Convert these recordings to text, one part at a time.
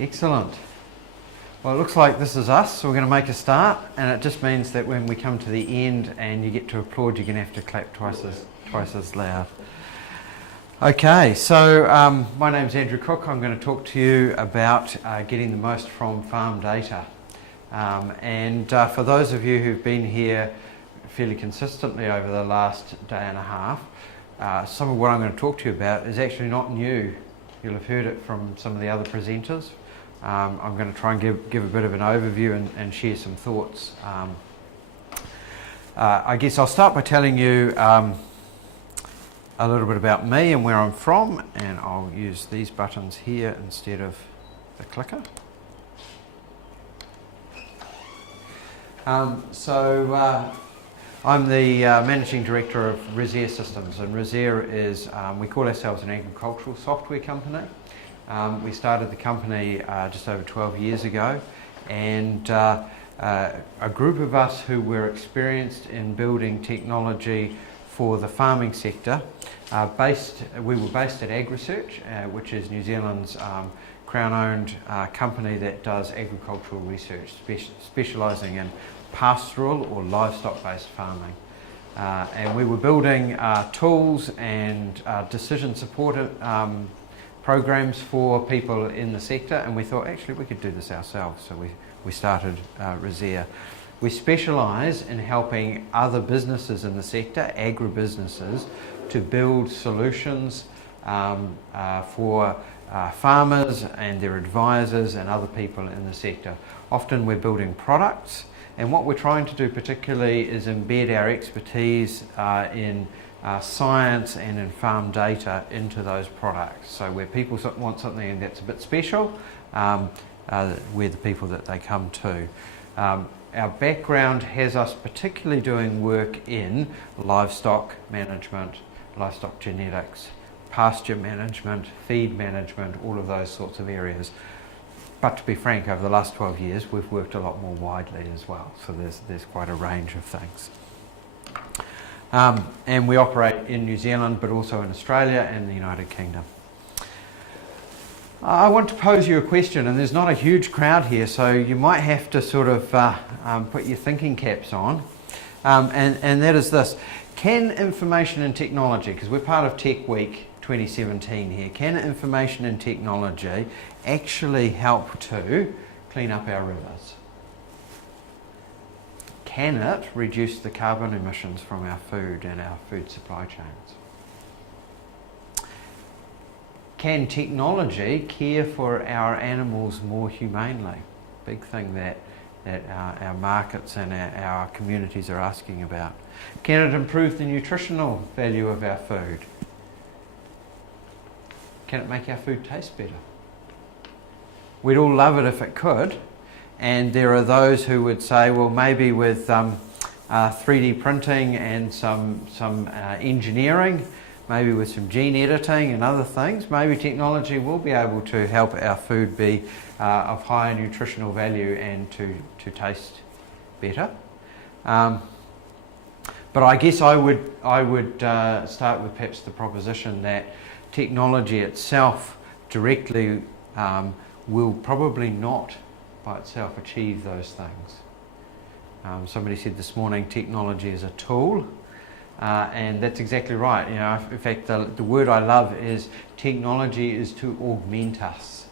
Excellent. Well, it looks like this is us, so we're going to make a start, and it just means that when we come to the end and you get to applaud, you're going to have to clap twice as loud. Okay, so my name's Andrew Cooke. I'm going to talk to you about getting the most from farm data. For those of you who've been here fairly consistently over the last day and a half, some of what I'm going to talk to you about is actually not new. You'll have heard it from some of the other presenters. I'm going to try and give a bit of an overview and share some thoughts. I guess I'll start by telling you a little bit about me and where I'm from, and I'll use these buttons here instead of the clicker. I'm the Managing Director of Rezare Systems, and Rezare is, we call ourselves an agricultural software company. We started the company just over 12 years ago, and a group of us who were experienced in building technology for the farming sector. We were based at AgResearch, which is New Zealand's Crown-owned company that does agricultural research, specialising in pastoral or livestock-based farming. And we were building tools and decision support programs for people in the sector, and we thought actually we could do this ourselves, so we started Rezare. We specialise in helping other businesses in the sector, agribusinesses, to build solutions for farmers and their advisors and other people in the sector. Often we're building products, and what we're trying to do particularly is embed our expertise in science and in farm data into those products. So where people want something that's a bit special, we're the people that they come to. Our background has us particularly doing work in livestock management, livestock genetics, pasture management, feed management, all of those sorts of areas. But to be frank, over the last 12 years, we've worked a lot more widely as well. So there's quite a range of things. And we operate in New Zealand, but also in Australia and the United Kingdom. I want to pose you a question, and there's not a huge crowd here, so you might have to sort of put your thinking caps on. And that is this: can information and technology, because we're part of Tech Week 2017 here, can information and technology actually help to clean up our rivers? Can it reduce the carbon emissions from our food and our food supply chains? Can technology care for our animals more humanely? Big thing that our markets and our communities are asking about. Can it improve the nutritional value of our food? Can it make our food taste better? We'd all love it if it could, and there are those who would say, well, maybe with 3D printing and some engineering, maybe with some gene editing and other things, maybe technology will be able to help our food be of higher nutritional value and to taste better. But I guess I would start with perhaps the proposition that technology itself directly will probably not by itself achieve those things. Somebody said this morning, technology is a tool. And that's exactly right. You know, in fact, the word I love is technology is to augment us.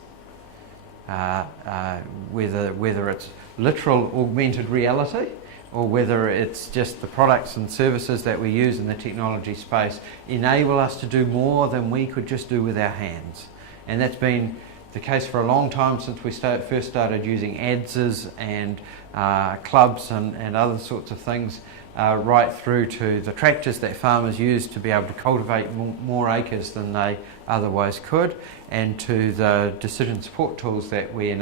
Whether it's literal augmented reality or whether it's just the products and services that we use in the technology space enable us to do more than we could just do with our hands. And that's been the case for a long time since we first started using ADSs and clubs and other sorts of things. Right through to the tractors that farmers use to be able to cultivate more acres than they otherwise could, and to the decision support tools that we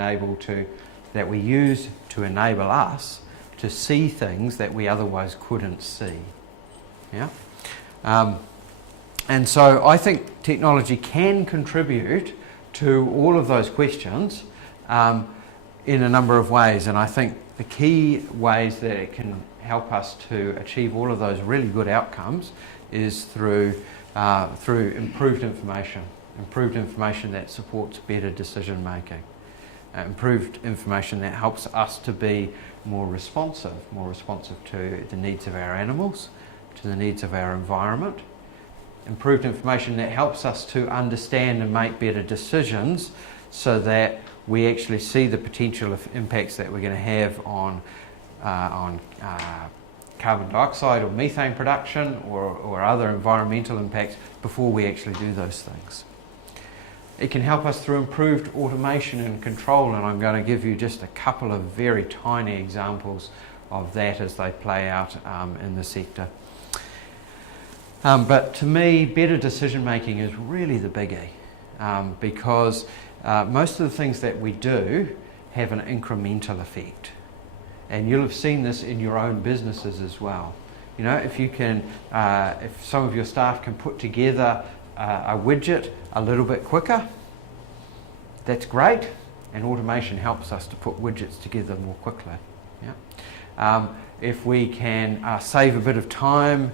use to enable us to see things that we otherwise couldn't see. Yeah, and so I think technology can contribute to all of those questions in a number of ways, and I think the key ways that it can help us to achieve all of those really good outcomes is through improved information that supports better decision making, improved information that helps us to be more responsive to the needs of our animals, to the needs of our environment, improved information that helps us to understand and make better decisions so that we actually see the potential of impacts that we're going to have on carbon dioxide or methane production or other environmental impacts before we actually do those things. It can help us through improved automation and control, and I'm going to give you just a couple of very tiny examples of that as they play out in the sector. But to me, better decision making is really the biggie, because most of the things that we do have an incremental effect. And you'll have seen this in your own businesses as well. You know, if you can, if some of your staff can put together a widget a little bit quicker, that's great, and automation helps us to put widgets together more quickly. Yeah? If we can save a bit of time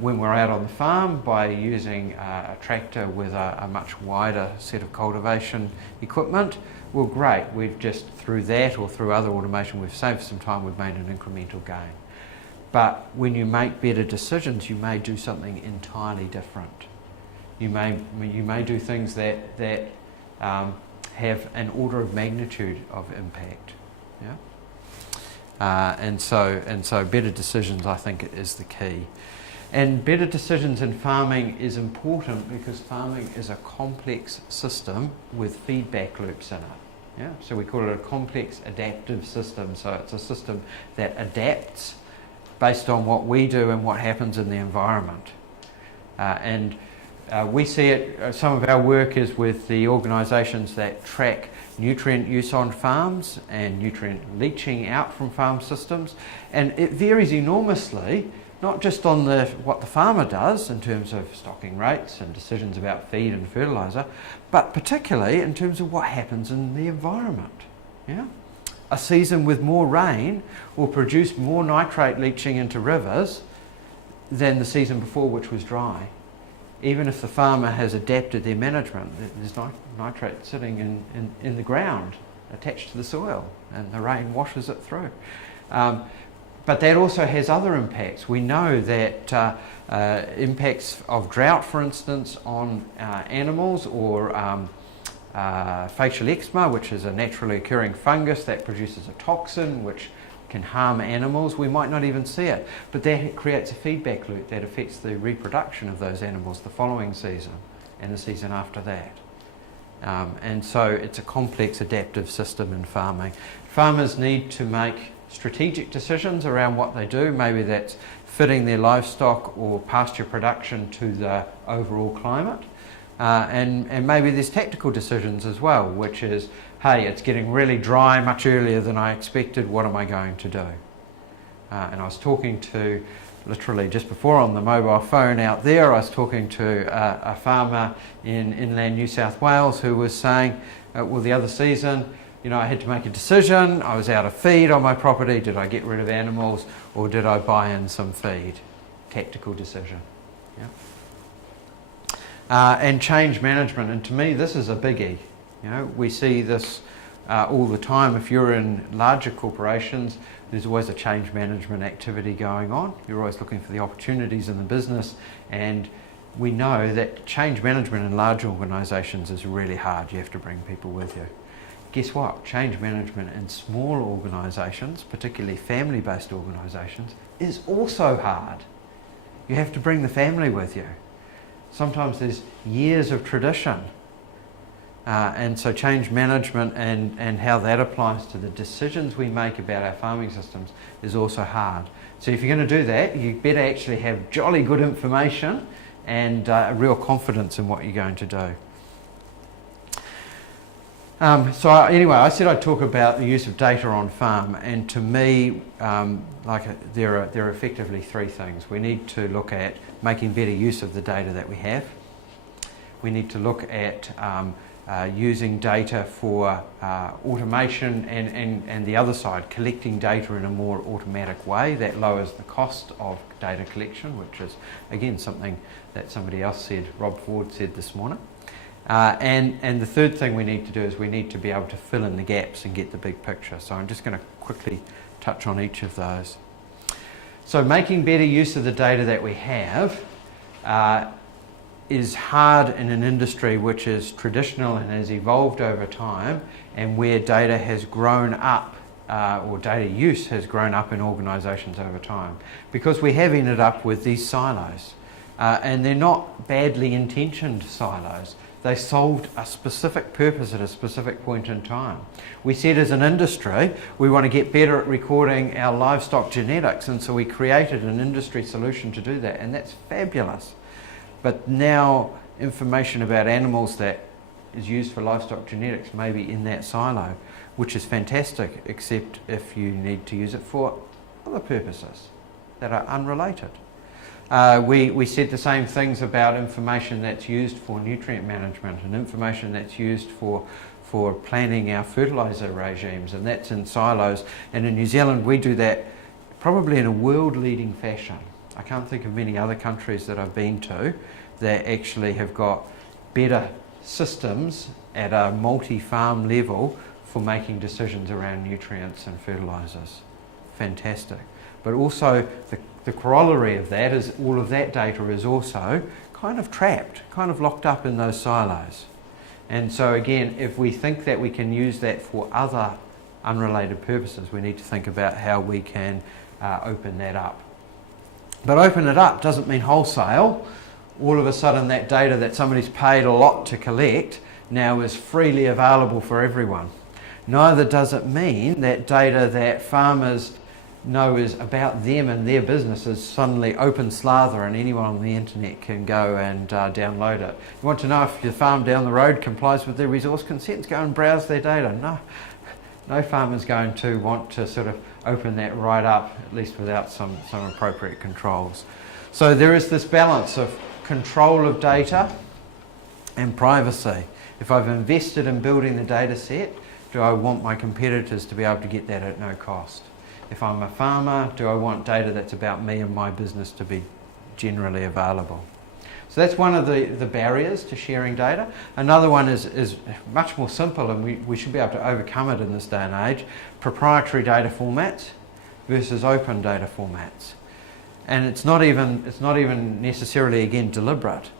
when we're out on the farm by using a tractor with a much wider set of cultivation equipment, well great, we've just through that or through other automation we've saved some time, we've made an incremental gain. But when you make better decisions, you may do something entirely different. You may do things that have an order of magnitude of impact. Yeah? And so better decisions, I think, is the key. And better decisions in farming is important because farming is a complex system with feedback loops in it. Yeah? So we call it a complex adaptive system. So it's a system that adapts based on what we do and what happens in the environment. We see it, some of our work is with the organisations that track nutrient use on farms and nutrient leaching out from farm systems, and it varies enormously, not just on what the farmer does in terms of stocking rates and decisions about feed and fertiliser, but particularly in terms of what happens in the environment. Yeah? A season with more rain will produce more nitrate leaching into rivers than the season before, which was dry. Even if the farmer has adapted their management, there's nitrate sitting in the ground attached to the soil and the rain washes it through. But that also has other impacts. We know that impacts of drought, for instance, on animals, or facial eczema, which is a naturally occurring fungus that produces a toxin which can harm animals. We might not even see it, but that creates a feedback loop that affects the reproduction of those animals the following season and the season after that. And so it's a complex adaptive system in farming. Farmers need to make strategic decisions around what they do. Maybe that's fitting their livestock or pasture production to the overall climate. And maybe there's tactical decisions as well, which is, hey, it's getting really dry much earlier than I expected, what am I going to do? And I was talking to, literally just before on the mobile phone out there, I was talking to a farmer in inland New South Wales who was saying, well, the other season, you know, I had to make a decision, I was out of feed on my property, did I get rid of animals or did I buy in some feed? Tactical decision. Yeah. And change management, and to me this is a biggie. You know, we see this all the time. If you're in larger corporations, there's always a change management activity going on. You're always looking for the opportunities in the business, and we know that change management in large organisations is really hard. You have to bring people with you. Guess what? Change management in small organisations, particularly family-based organisations, is also hard. You have to bring the family with you. Sometimes there's years of tradition. And so change management and how that applies to the decisions we make about our farming systems is also hard. So if you're going to do that, you better actually have jolly good information and real confidence in what you're going to do. Anyway, I said I'd talk about the use of data on farm, and to me, there are effectively three things. We need to look at making better use of the data that we have. We need to look at using data for automation, and the other side, collecting data in a more automatic way that lowers the cost of data collection, which is again something that somebody else said, Rob Ford said this morning. And the third thing we need to do is we need to be able to fill in the gaps and get the big picture. So I'm just going to quickly touch on each of those. So making better use of the data that we have is hard in an industry which is traditional and has evolved over time, and where data has grown up, or data use has grown up in organisations over time, because we have ended up with these silos, and they're not badly intentioned silos. They solved a specific purpose at a specific point in time. We said as an industry we want to get better at recording our livestock genetics, and so we created an industry solution to do that, and that's fabulous. But now information about animals that is used for livestock genetics may be in that silo, which is fantastic, except if you need to use it for other purposes that are unrelated. We said the same things about information that's used for nutrient management and information that's used for planning our fertiliser regimes, and that's in silos. And in New Zealand we do that probably in a world-leading fashion. I can't think of many other countries that I've been to that actually have got better systems at a multi-farm level for making decisions around nutrients and fertilisers. Fantastic. But also the corollary of that is all of that data is also kind of trapped, kind of locked up in those silos. And so again, if we think that we can use that for other unrelated purposes, we need to think about how we can open that up. But open it up doesn't mean wholesale. All of a sudden that data that somebody's paid a lot to collect now is freely available for everyone. Neither does it mean that data that farmers know is about them and their business is suddenly open slather and anyone on the internet can go and download it. You want to know if your farm down the road complies with their resource consents, go and browse their data. No farmer's going to want to sort of open that right up, at least without some appropriate controls. So there is this balance of control of data and privacy. If I've invested in building the data set, do I want my competitors to be able to get that at no cost? If I'm a farmer, do I want data that's about me and my business to be generally available? So that's one of the barriers to sharing data. Another one is much more simple, and we should be able to overcome it in this day and age: proprietary data formats versus open data formats. And it's not even necessarily, again, deliberate.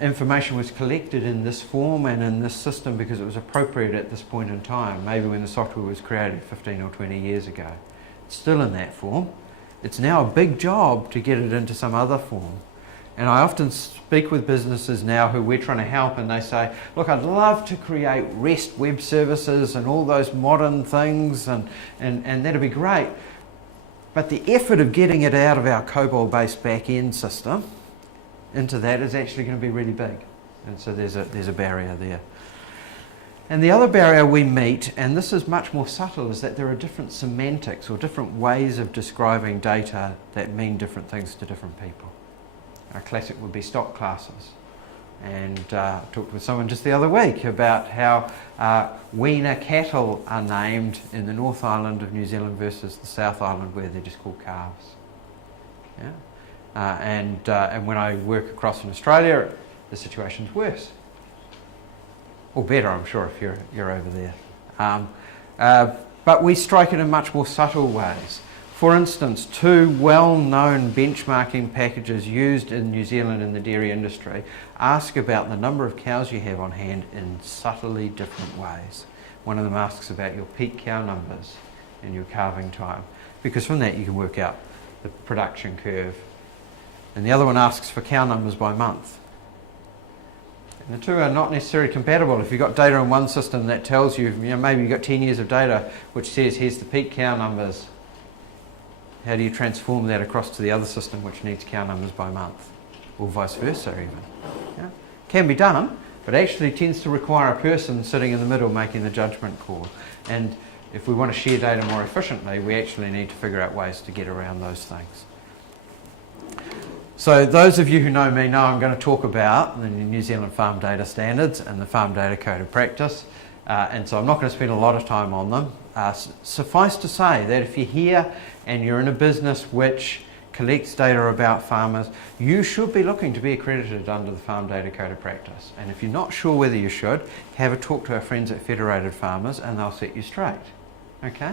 Information was collected in this form and in this system because it was appropriate at this point in time, maybe when the software was created 15 or 20 years ago. It's still in that form. It's now a big job to get it into some other form. And I often speak with businesses now who we're trying to help, and they say, look, I'd love to create REST web services and all those modern things, and that'd be great. But the effort of getting it out of our COBOL-based back-end system into that is actually going to be really big. And so there's a barrier there. And the other barrier we meet, and this is much more subtle, is that there are different semantics or different ways of describing data that mean different things to different people. A classic would be stock classes. And I talked with someone just the other week about how weaner cattle are named in the North Island of New Zealand versus the South Island, where they're just called calves. Yeah? And when I work across in Australia, the situation's worse. Or better, I'm sure, if you're over there. But we strike it in much more subtle ways. For instance, two well-known benchmarking packages used in New Zealand in the dairy industry ask about the number of cows you have on hand in subtly different ways. One of them asks about your peak cow numbers and your calving time, because from that you can work out the production curve. And the other one asks for cow numbers by month. And the two are not necessarily compatible. If you've got data in one system that tells you, maybe you've got 10 years of data which says here's the peak cow numbers, how do you transform that across to the other system which needs cow numbers by month? Or vice versa even. Yeah? Can be done, but actually tends to require a person sitting in the middle making the judgment call. And if we want to share data more efficiently, we actually need to figure out ways to get around those things. So those of you who know me know I'm going to talk about the New Zealand Farm Data Standards and the Farm Data Code of Practice, and so I'm not going to spend a lot of time on them. Suffice to say that if you're here and you're in a business which collects data about farmers, you should be looking to be accredited under the Farm Data Code of Practice. And if you're not sure whether you should, have a talk to our friends at Federated Farmers and they'll set you straight. Okay?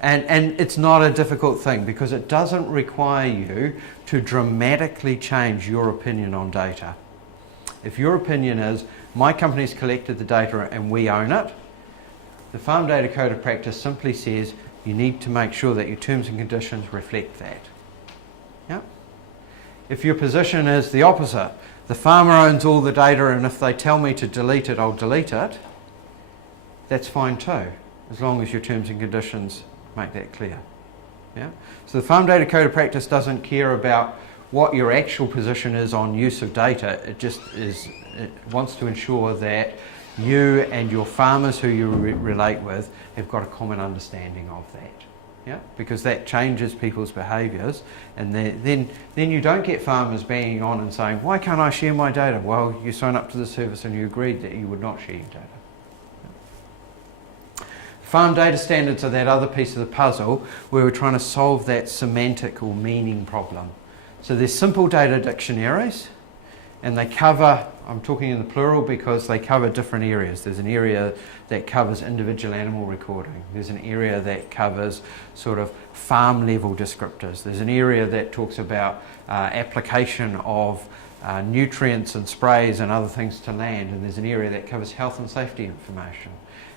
And it's not a difficult thing because it doesn't require you to dramatically change your opinion on data. If your opinion is, my company's collected the data and we own it, the Farm Data Code of Practice simply says you need to make sure that your terms and conditions reflect that. Yeah? If your position is the opposite, the farmer owns all the data and if they tell me to delete it, I'll delete it, that's fine too, as long as your terms and conditions make that clear. Yeah? So the Farm Data Code of Practice doesn't care about what your actual position is on use of data, it wants to ensure that you and your farmers who you relate with have got a common understanding of that. Yeah? Because that changes people's behaviours, and then you don't get farmers banging on and saying, why can't I share my data? Well, you sign up to the service and you agreed that you would not share your data. Farm data standards are that other piece of the puzzle where we're trying to solve that semantic or meaning problem. So there's simple data dictionaries, and they cover, I'm talking in the plural because they cover different areas. There's an area that covers individual animal recording. There's an area that covers sort of farm level descriptors. There's an area that talks about application of nutrients and sprays and other things to land, and there's an area that covers health and safety information.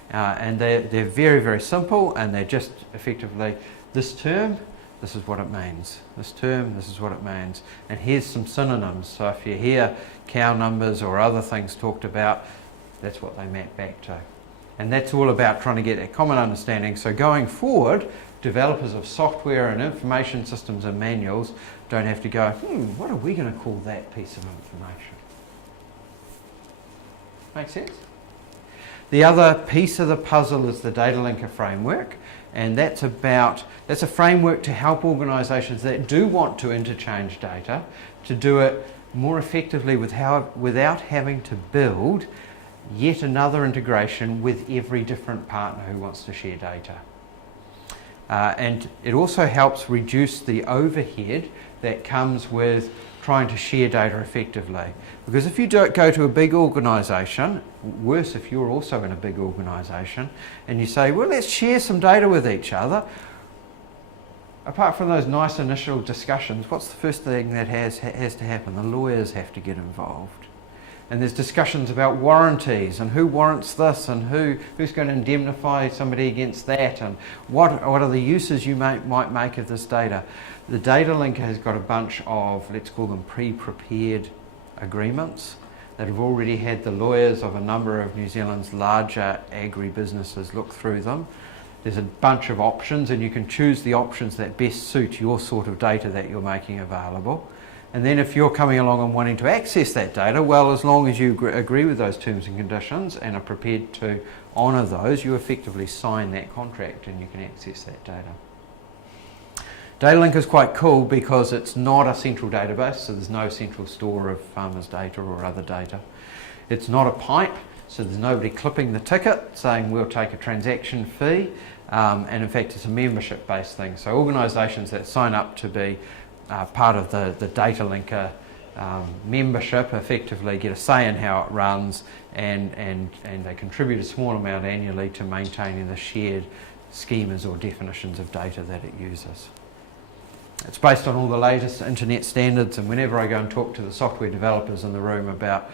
And they're very, very simple, and they're just effectively this term, this is what it means. This term, this is what it means. And here's some synonyms. So if you hear cow numbers or other things talked about, that's what they map back to. And that's all about trying to get a common understanding. So going forward, developers of software and information systems and manuals don't have to go, what are we going to call that piece of information? Make sense? The other piece of the puzzle is the data linker framework, and that's a framework to help organisations that do want to interchange data to do it more effectively without having to build yet another integration with every different partner who wants to share data. And it also helps reduce the overhead that comes with trying to share data effectively. Because if you don't go to a big organisation, worse if you're also in a big organisation, and you say, well, let's share some data with each other, apart from those nice initial discussions, what's the first thing that has to happen? The lawyers have to get involved. And there's discussions about warranties and who warrants this and who's going to indemnify somebody against that, and what are the uses you might make of this data. The data linker has got a bunch of, let's call them pre-prepared agreements that have already had the lawyers of a number of New Zealand's larger agri-businesses look through them. There's a bunch of options, and you can choose the options that best suit your sort of data that you're making available. And then if you're coming along and wanting to access that data, well, as long as you agree with those terms and conditions and are prepared to honour those, you effectively sign that contract and you can access that data. Data Link is quite cool because it's not a central database, so there's no central store of farmers' data or other data. It's not a pipe, so there's nobody clipping the ticket saying we'll take a transaction fee, and in fact it's a membership-based thing. So organisations that sign up to be part of the data linker membership effectively get a say in how it runs, and they contribute a small amount annually to maintaining the shared schemas or definitions of data that it uses. It's based on all the latest internet standards, and whenever I go and talk to the software developers in the room about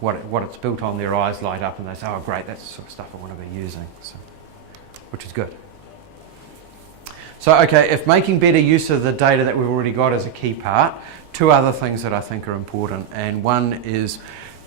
what it's built on, their eyes light up and they say, oh great, that's the sort of stuff I want to be using, so, which is good. So okay, if making better use of the data that we've already got is a key part, two other things that I think are important, and one is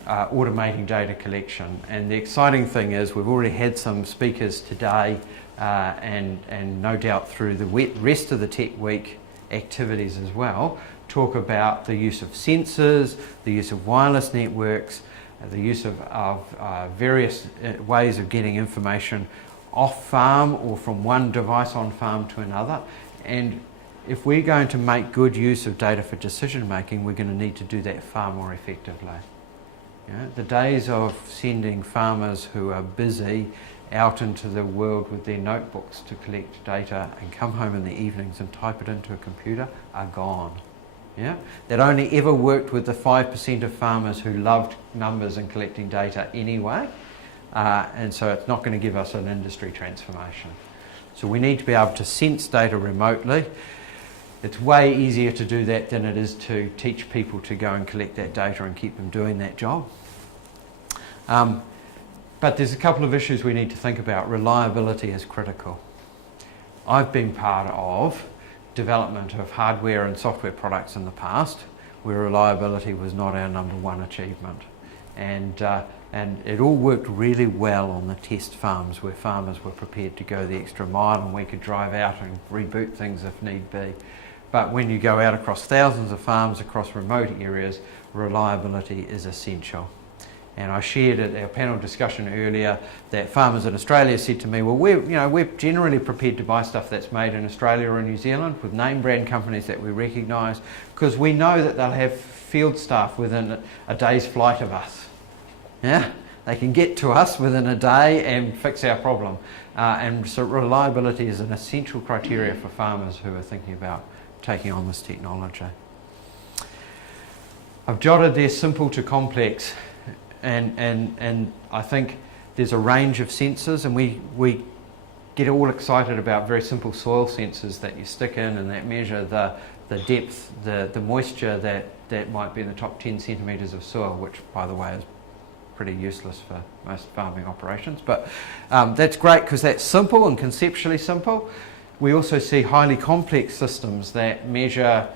automating data collection. And the exciting thing is we've already had some speakers today and no doubt through the rest of the Tech Week activities as well, talk about the use of sensors, the use of wireless networks, the use of various ways of getting information off farm or from one device on farm to another. And if we're going to make good use of data for decision making, we're going to need to do that far more effectively. The days of sending farmers who are busy out into the world with their notebooks to collect data and come home in the evenings and type it into a computer are gone. That only ever worked with the 5% of farmers who loved numbers and collecting data anyway, and so it's not going to give us an industry transformation. So we need to be able to sense data remotely. It's way easier to do that than it is to teach people to go and collect that data and keep them doing that job. But there's a couple of issues we need to think about. Reliability is critical. I've been part of development of hardware and software products in the past where reliability was not our number one achievement. And it all worked really well on the test farms where farmers were prepared to go the extra mile and we could drive out and reboot things if need be. But when you go out across thousands of farms across remote areas, reliability is essential. And I shared at our panel discussion earlier that farmers in Australia said to me, well, we're generally prepared to buy stuff that's made in Australia or New Zealand with name brand companies that we recognise because we know that they'll have field staff within a day's flight of us. They can get to us within a day and fix our problem. And so reliability is an essential criteria for farmers who are thinking about taking on this technology. I've jotted there simple to complex. And I think there's a range of sensors, and we get all excited about very simple soil sensors that you stick in and that measure the depth, the moisture that might be in the top 10 centimetres of soil, which by the way is pretty useless for most farming operations. But that's great because that's simple and conceptually simple. We also see highly complex systems that measure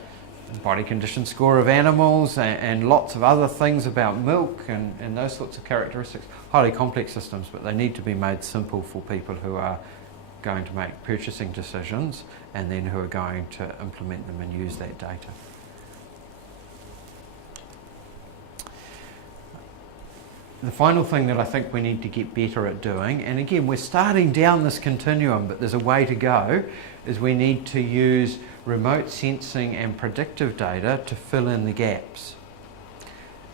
body condition score of animals and lots of other things about milk and those sorts of characteristics. Highly complex systems, but they need to be made simple for people who are going to make purchasing decisions and then who are going to implement them and use that data. The final thing that I think we need to get better at doing, and again we're starting down this continuum but there's a way to go, is we need to use remote sensing and predictive data to fill in the gaps.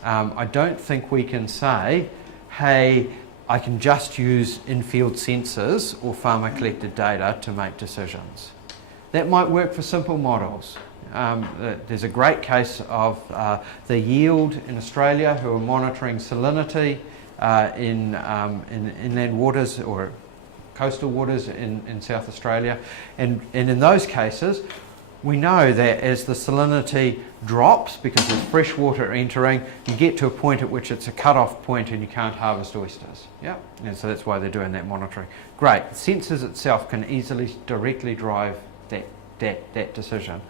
I don't think we can say, hey, I can just use in-field sensors or farmer collected data to make decisions. That might work for simple models. There's a great case of the yield in Australia who are monitoring salinity in inland waters or coastal waters in South Australia. And in those cases, we know that as the salinity drops, because there's fresh water entering, you get to a point at which it's a cut-off point and you can't harvest oysters. And so that's why they're doing that monitoring. Great. Sensors itself can easily directly drive that decision.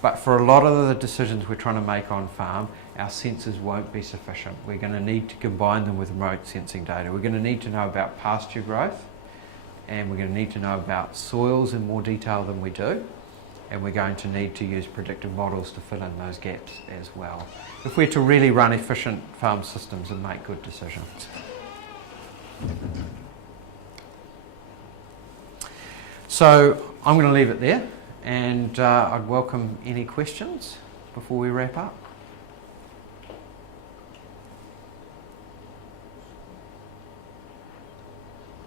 But for a lot of the decisions we're trying to make on farm, our sensors won't be sufficient. We're going to need to combine them with remote sensing data. We're going to need to know about pasture growth, and we're going to need to know about soils in more detail than we do, and we're going to need to use predictive models to fill in those gaps as well, if we're to really run efficient farm systems and make good decisions. So I'm going to leave it there, and I'd welcome any questions before we wrap up.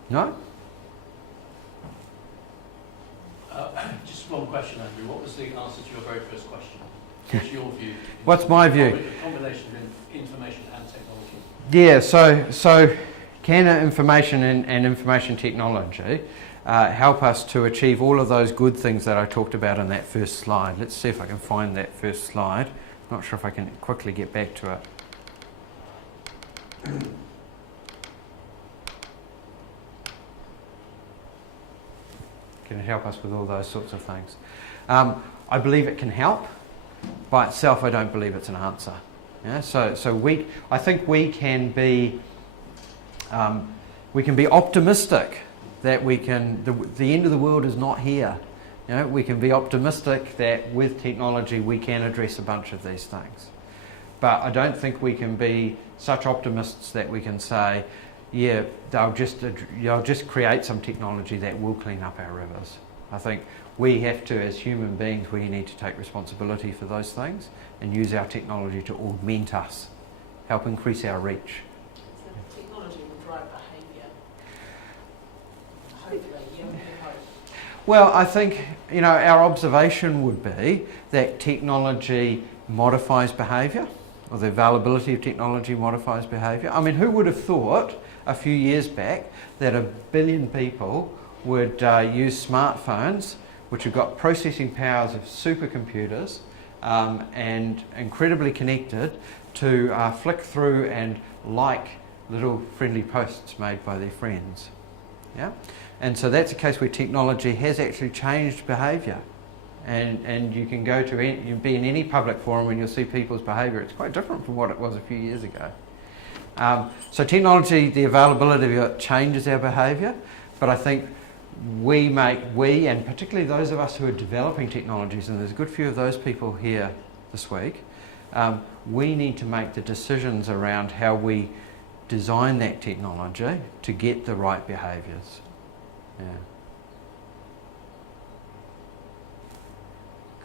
No? Just one question, Andrew. What was the answer to your very first question? What's your view? What's my view? A combination of information and technology. Yeah, so can information and information technology help us to achieve all of those good things that I talked about in that first slide? Let's see if I can find that first slide. Not sure if I can quickly get back to it. Can it help us with all those sorts of things? I believe it can help. By itself, I don't believe it's an answer. Yeah? So I think we can be optimistic that the end of the world is not here. You know, we can be optimistic that with technology we can address a bunch of these things. But I don't think we can be such optimists that we can say, yeah, they'll just create some technology that will clean up our rivers. I think we have to, as human beings, we need to take responsibility for those things and use our technology to augment us, help increase our reach. So technology will drive behaviour. Hopefully, yeah, we can hope. Well, I think, you know, our observation would be that technology modifies behaviour, or the availability of technology modifies behaviour. I mean, who would have thought a few years back that 1 billion people would use smartphones, which have got processing powers of supercomputers and incredibly connected, to flick through and like little friendly posts made by their friends. Yeah? And so that's a case where technology has actually changed behaviour. And you can go to you be in any public forum and you'll see people's behaviour. It's quite different from what it was a few years ago. So technology, the availability of it changes our behaviour, but I think we and particularly those of us who are developing technologies, and there's a good few of those people here this week, we need to make the decisions around how we design that technology to get the right behaviours. Yeah.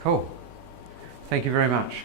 Cool. Thank you very much.